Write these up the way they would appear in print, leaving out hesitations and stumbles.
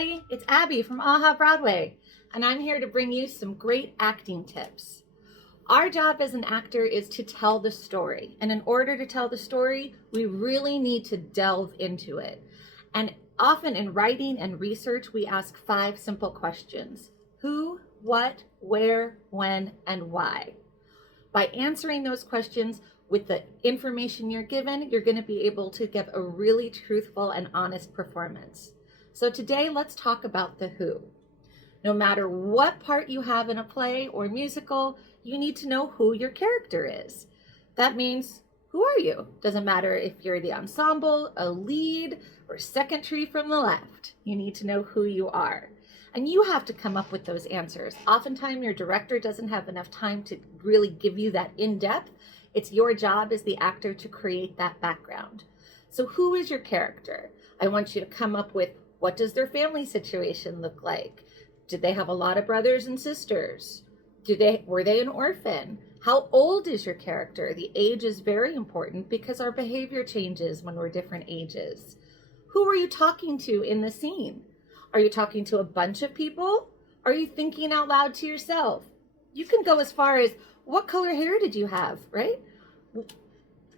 everybody, it's Abby from AhHa Broadway, and I'm here to bring you some great acting tips. Our job as an actor is to tell the story, and in order to tell the story, we really need to delve into it. And often in writing and research, we ask 5 simple questions: who, what, where, when, and why. By answering those questions with the information you're given, you're going to be able to give a really truthful and honest performance. So today, let's talk about the who. No matter what part you have in a play or musical, you need to know who your character is. That means, who are you? Doesn't matter if you're the ensemble, a lead, or second tree from the left. You need to know who you are. And you have to come up with those answers. Oftentimes, your director doesn't have enough time to really give you that in-depth. It's your job as the actor to create that background. So who is your character? I want you to come up with, what does their family situation look like? Did they have a lot of brothers and sisters? Were they an orphan? How old is your character? The age is very important because our behavior changes when we're different ages. Who are you talking to in the scene? Are you talking to a bunch of people? Are you thinking out loud to yourself? You can go as far as, what color hair did you have, right?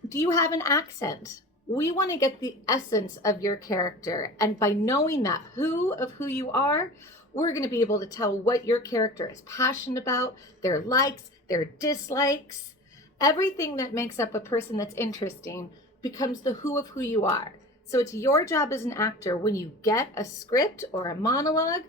Do you have an accent? We want to get the essence of your character. And by knowing that who of who you are, we're going to be able to tell what your character is passionate about, their likes, their dislikes. Everything that makes up a person that's interesting becomes the who of who you are. So it's your job as an actor, when you get a script or a monologue,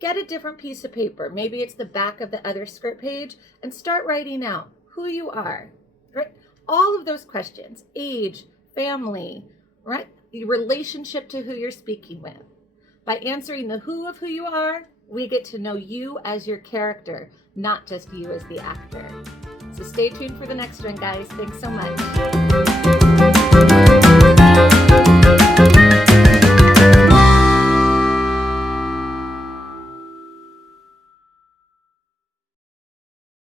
get a different piece of paper. Maybe it's the back of the other script page, and start writing out who you are, right? All of those questions: age, family, right? The relationship to who you're speaking with. By answering the who of who you are, we get to know you as your character, not just you as the actor. So stay tuned for the next one, guys. Thanks so much.